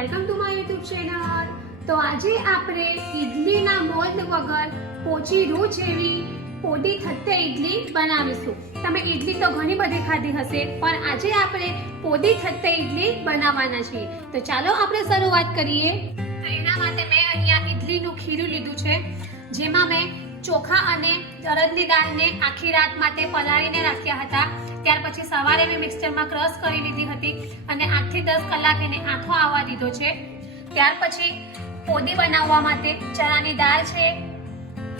Welcome to my YouTube channel. તો આજે આપણે ઇડલીના મોલ્ડ વગર પોચી રૂ જેવી પોડી થતે ઇડલી બનાવીશું। તમે ઇડલી તો ઘણી બધી ખાધી હશે, પણ આજે આપણે પોડી થતે ઇડલી બનાવવાના છીએ। તો ચાલો આપણે શરૂઆત કરીએ। તો એના માટે મેં અહીંયા ઇડલીનું ખીરું લીધું છે, જેમાં મેં ચોખા અને અડદની દાળને આખી રાત માટે પલાળીને રાખ્યા હતા। ત્યાર પછી સવારે મેં મિક્સરમાં ક્રશ કરી લીધી હતી અને 8 થી 10 કલાક એને આથો આવવા દીધો છે। ત્યાર પછી પોદી બનાવવા માટે ચણાની દાળ છે,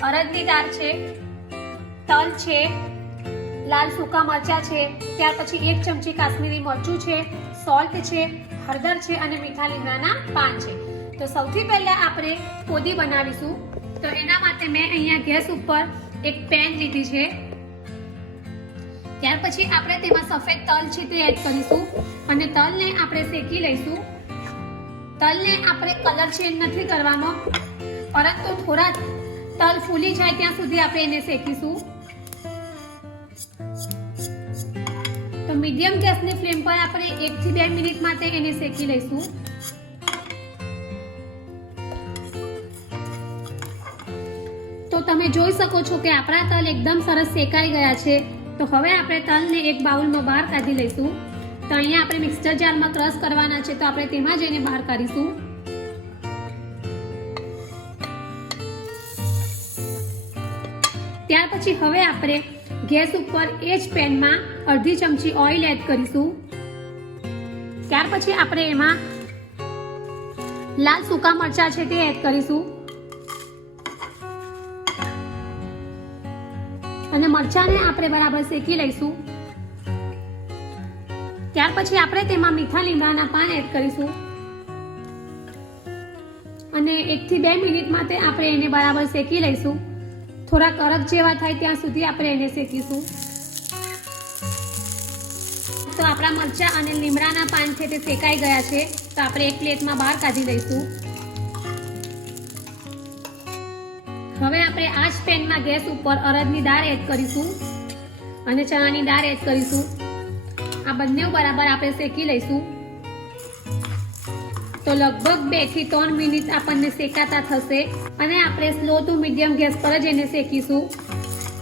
અડદની દાળ છે, તલ છે, લાલ સૂકા મરચાં છે, ત્યાર પછી 1 ચમચી કાશ્મીરી મરચું છે, સોલ્ટ છે, હળદર છે અને મીઠા લીમડાના પાન છે। તો સૌથી પહેલા આપણે પોદી બનાવીશું। તો એના માટે મેં અહીંયા ગેસ ઉપર એક પેન લીધી છે। ત્યાર પછી આપણે તેમાં સફેદ તલ છે તે એડ કરીશું અને તલને આપણે શેકી લઈશું। તલને આપણે કલર ચેન્જ નથી કરવાનો, પરંતુ થોડા તલ ફૂલી જાય ત્યાં સુધી આપણે એને શેકીશું। તો મીડિયમ ગેસની ફ્લેમ પર આપણે 1 થી 2 મિનિટ માટે એને શેકી લઈશું। તો તમે જોઈ શકો છો કે આપણા તલ એકદમ સરસ શેકાઈ ગયા છે। તો હવે આપણે તલને એક બાઉલમાં બહાર કાઢી લઈશું। તો અહીંયા આપણે મિક્સર જારમાં ક્રશ કરવાના છે, તો આપણે તેમાં જ એને બહાર કાઢીશું। ત્યાર પછી હવે આપણે ગેસ ઉપર એ જ પેનમાં અડધી ચમચી ઓઇલ એડ કરીશું। ત્યાર પછી આપણે એમાં લાલ સૂકા મરચાં છે તે એડ કરીશું અને મરચાંને આપણે બરાબર શેકી લઈશું। ત્યાર પછી આપણે તેમાં મીઠા લીમડાના પાન એડ કરીશું અને 1 થી 2 મિનિટ માટે આપણે એને બરાબર શેકી લઈશું। થોડા કડક જેવા થાય ત્યાં સુધી આપણે એને શેકીશું। તો આપણા મરચાં અને લીમડાના પાન છે તે શેકાઈ ગયા છે, તો આપણે એક પ્લેટમાં બહાર કાઢી લઈશું। હવે આપણે આ જ પેનમાં ગેસ ઉપર અડદની દાળ એડ કરીશું અને ચણાની દાળ એડ કરીશું। આ બંને બરાબર આપણે શેકી લઈશું। તો લગભગ 2 થી 3 મિનિટ આપણને શેકાતા થશે અને આપણે સ્લો ટુ મીડિયમ ગેસ પર જ એને શેકીશું,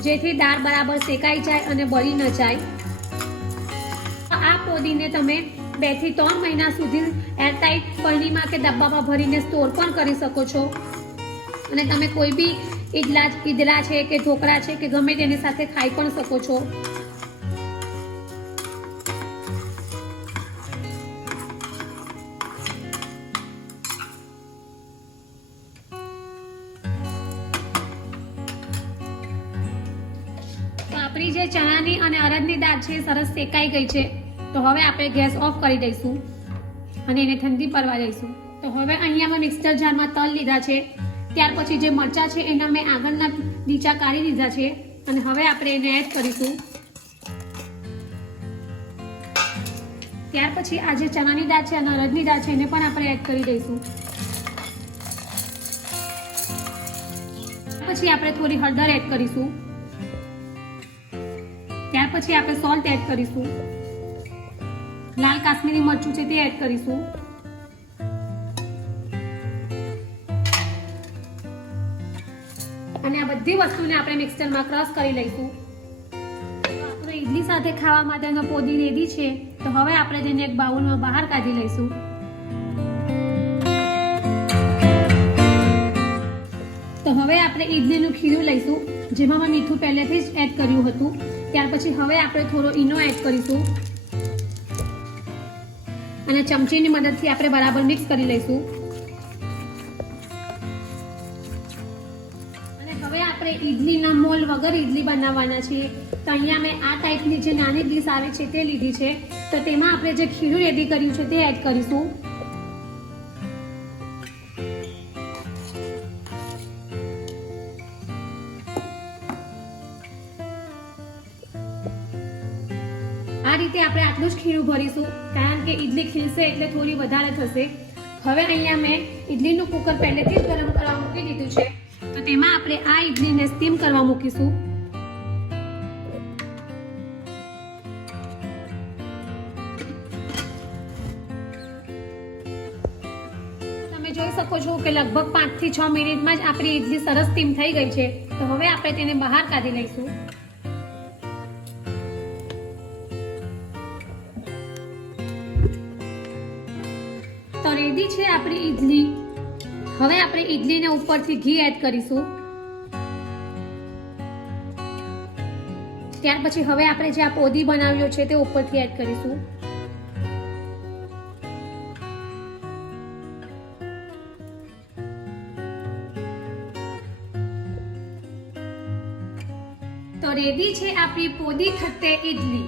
જેથી દાળ બરાબર શેકાઈ જાય અને બળી ન જાય। આ પોદીને તમે 2 થી 3 મહિના સુધી એરટાઇટ બરણીમાં કે ડબ્બામાં ભરીને સ્ટોર પણ કરી શકો છો અને તમે કોઈ બી ઈદલા છે કે ઢોકળા છે કે ગમે તેની સાથે ખાઈ પણ શકો છો। તો આપણી જે ચણાની અને અડદની દાળ છે સરસ શેકાઈ ગઈ છે। તો હવે આપણે ગેસ ઓફ કરી દઈશું અને એને ઠંડી પડવા દઈશું। તો હવે અહીંયા મેં મિક્સર જારમાં તલ લીધા છે, ત્યાર પછી જે મરચાં છે એના મેં આગળના બીજા કાઢી લીધા છે અને હવે આપણે એને એડ કરીશું। ત્યાર પછી આ જે ચણાની દાળ છે અને અડદની દાળ છે એને પણ આપણે એડ કરી દઈશું। પછી આપણે થોડી હળદર એડ કરીશું। ત્યાર પછી આપણે સોલ્ટ એડ કરીશું, લાલ કાશ્મીરી મરચું છે તે એડ કરીશું અને આ બધી વસ્તુને આપણે મિક્સરમાં ક્રશ કરી લઈશું। આપણે ઇડલી સાથે ખાવા માટેનો પોદી રેડી છે। તો હવે આપણે તેને એક બાઉલમાં બહાર કાઢી લઈશું। તો હવે આપણે ઇડલીનું ખીરું લઈશું, જેમાં મેં મીઠું પહેલેથી જ એડ કર્યું હતું। ત્યાર પછી હવે આપણે થોડો ઈનો એડ કરીશું અને ચમચીની મદદથી આપણે બરાબર મિક્સ કરી લઈશું। હવે આપણે ઇડલીના મોલ વગર ઇડલી બનાવવાના છીએ। તો અહીંયા મેં આ ટાઈપની જે નાની ડીશ આવે છે તે લીધી છે। તો તેમાં આપણે જે ખીરું રેડી કર્યું છે તે એડ કરીશું। આ રીતે આપણે આટલું જ ખીરું ભરીશું, કારણ કે ઇડલી ખીલશે એટલે થોડી વધારે થશે। હવે અહીંયા મેં ઇડલીનું કુકર પહેલેથી જ ગરમ કરવા મૂકી દીધું છે। તો તેમાં આપણે આ ઇડલીને સ્ટીમ કરવા મૂકીશું। જોઈ શકો છો કે લગભગ 5 થી 6 મિનિટમાં જ આપણી ઈડલી સરસ સ્ટીમ થઈ ગઈ છે. તો હવે આપણે તેને બહાર કાઢી લઈશું. તો રેડી છે આપણી ઈડલી. હવે આપણે ઈડલીને ઉપરથી ઘી એડ કરીશું. ત્યાર પછી હવે આપણે જે આ પોદી બનાવ્યો છે તે ઉપરથી એડ કરીશું. તો રેડી છે આપણી પોદી થતે ઈડલી.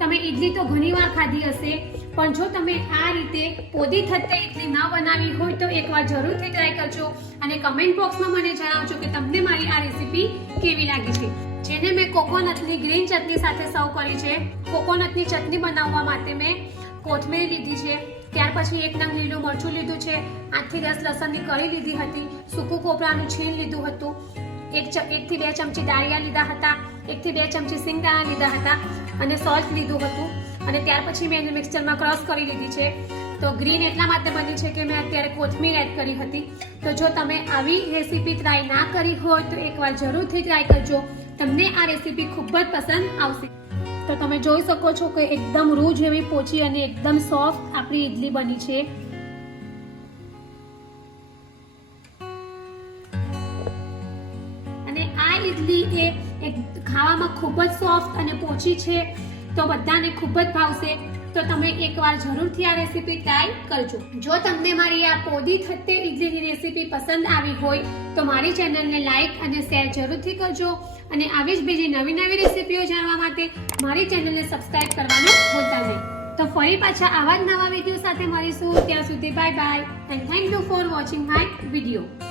તમે ઈડલી તો ઘણીવાર ખાધી હશે, પણ જો તમે આ રીતે પોદી થતે ઈડલી ન બનાવી હોય તો એકવાર જરૂરથી ટ્રાય કરજો અને કમેન્ટ બોક્સમાં મને જણાવજો કે તમને મારી આ રેસીપી કેવી લાગી છે. જેને મેં કોકોનટની ગ્રીન ચટણી સાથે સર્વ કરી છે. કોકોનટની ચટણી બનાવવા માટે મેં કોથમીર લીધી છે, ત્યાર પછી 1 નંગ લીલું મરચું લીધું છે, 8 થી 10 લસણની કળી લીધી હતી, સૂકું કોપરાનું છીણ લીધું હતું, 1 થી 2 ચમચી દાળિયા લીધા હતા, 1 થી 2 ચમચી સિંગદાણા લીધા હતા અને સોલ્ટ લીધું હતું. અને ત્યાર પછી મેં એને મિક્સરમાં ક્રશ કરી લીધી છે. તો ગ્રીન એટલા માટે બની છે કે મેં અત્યારે કોથમીર એડ કરી હતી. તો જો તમે આવી રેસીપી ટ્રાય ના કરી હોય તો એકવાર જરૂરથી ટ્રાય કરજો. તમને આ રેસીપી ખૂબ જ પસંદ આવશે. તો તમે જોઈ શકો છો કે એકદમ રૂ જેવી પોચી અને એકદમ સોફ્ટ આપણી ઈડલી બની છે. અને આ ઈડલી એ ખાવામાં ખૂબ જ સોફ્ટ અને પોચી છે, તો બધાને ખૂબ જ ભાવશે. તો તમે એકવાર જરૂરથી આ રેસીપી ટ્રાય કરજો. જો તમને મારી આ પોદી થતે ઈડલીની રેસીપી પસંદ આવી હોય તો મારી ચેનલને લાઈક અને શેર જરૂરથી કરજો અને આવી જ બીજી નવી રેસીપીઓ જાણવા માટે મારી ચેનલને સબસ્ક્રાઇબ કરવાનું ભૂલતા નહીં. તો ફરી પાછા આવા જ નવા વિડીયો સાથે મળીશું. ત્યાં સુધી bye bye and thank you for watching my video.